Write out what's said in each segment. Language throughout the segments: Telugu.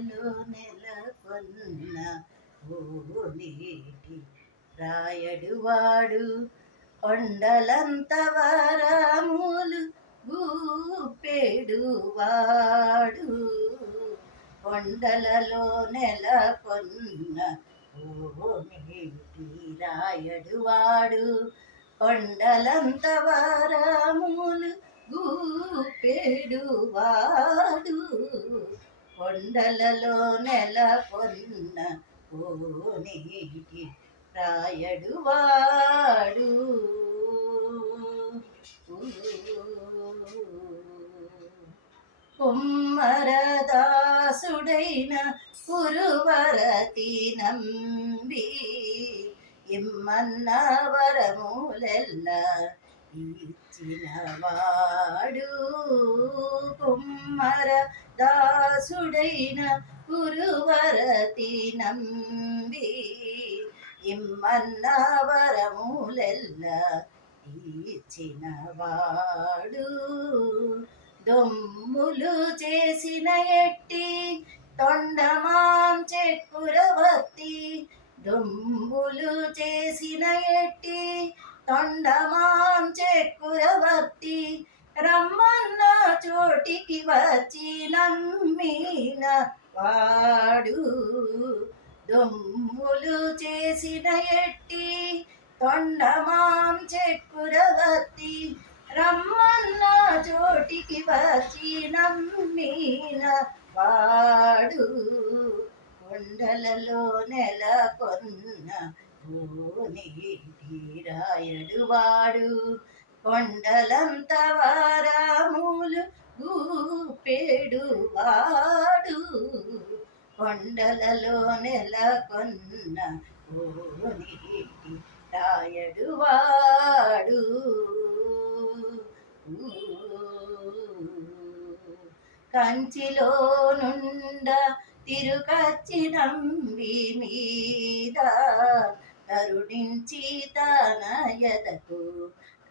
కొండలలో నెలకొన్న ఓనేటి రాయడువాడు కొండలంత వరములు గూపెడువాడు కొండలలో నెలకొన్న ఓనేటి రాయడువాడు కొండలంత వరములు గూపెడువాడు కొండలలో నెలకొన్న ఓనేటి రాయడువాడు కుమ్మరదాసుడైన పురువరతి నంబి ఇమ్మన్న వరములెల్ల ఇచ్చినవాడు కుమ్మరదాసుడైన పురువరతి నంబి ఇమ్మన్న వరములెల్ల ఇచ్చినవాడు దొమ్ములు చేసిన ఎట్టి తొండమాం చెక్కురవర్తి దొమ్ములు చేసిన ఎట్టి తొండమాం చెక్కురవర్తి రమ్మన్న చోటికి వచ్చి నమ్మిన వాడు దొమ్ములు చేసిన ఎట్టి తొండమాం చెక్కురవర్తి రమ్మన్న చోటికి వచ్చి నమ్మిన వాడు కొండలలో నెలకొన్న ఓనేటి రాయడువాడు కొండలంత వరములు గూపెడువాడు కొండలలో నెలకొన్న ఓనేటి రాయడువాడు కంచిలో నుండ తిరుకచ్చినంబి మీద కరుణించి తన ఎదకు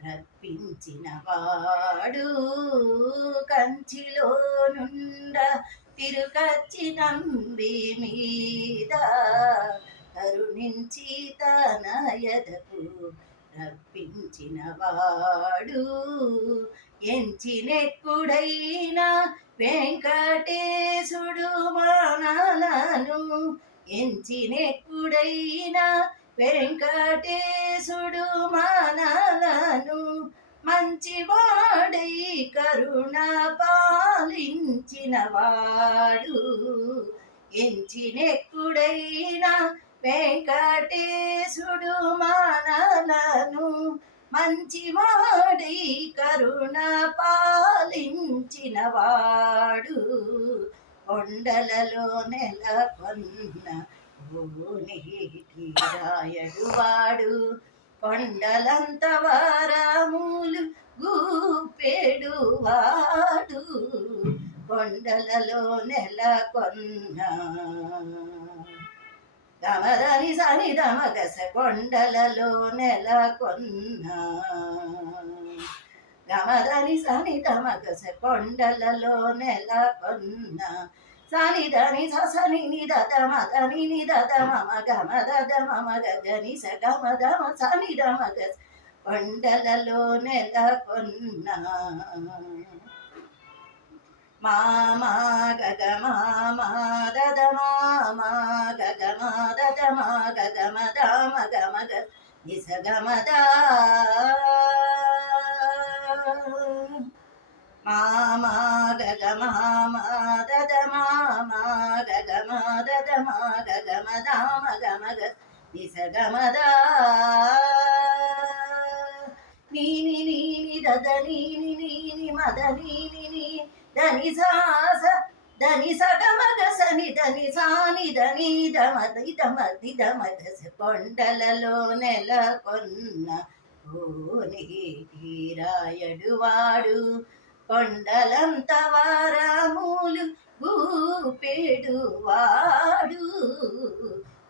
రప్పించిన వాడు కంచిలో నుండ తిరుకచ్చినంబి మీద కరుణించి తన ఎదకు రప్పించిన వాడు ఎంచినెక్కుడైన వెంకటేశుడు మానలను ఎంచినెక్కుడైన వెంకటేశుడు మానలను మంచివాడై కరుణ పాలించిన వాడు ఎంచినెక్కుడైన వెంకటేశుడు మానలను మంచివాడై కరుణ పాలించిన వాడు కొండలలో నెలకొన్న ఓనేటి రాయడువాడు కొండలంత వరములు గూపెడువాడు కొండలలో నెలకొన్న గమదని సని దమగస కొండలలో నెలకొన్న గమదని సని దమగస కొండలలో నెలకొన్న సని దని సని నిదద మదని నిదద మమ గమదద మమ గగని స గమదమ సని దమగస కొండలలో నెలకొన్న మామా గగ మామా దద మామా గగ మా దద మా గగ మద మగ మగ నిస గమద మామా గగ మామా దద మామా గగ మా దద మా గగ మద మగ మగ నిస గమద నీని నీని దద నీని నీని మద నీని నీ దని సాస దని సగమగ సని దని సాని దని దమది దమది దమదస కొండలలో నెలకొన్న ఓనేటి రాయడువాడు కొండలంత వరములు గూపెడువాడు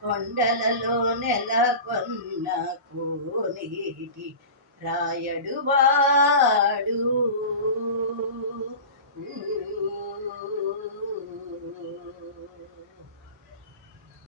కొండలలో నెలకొన్న కోనేటి రాయడువాడు.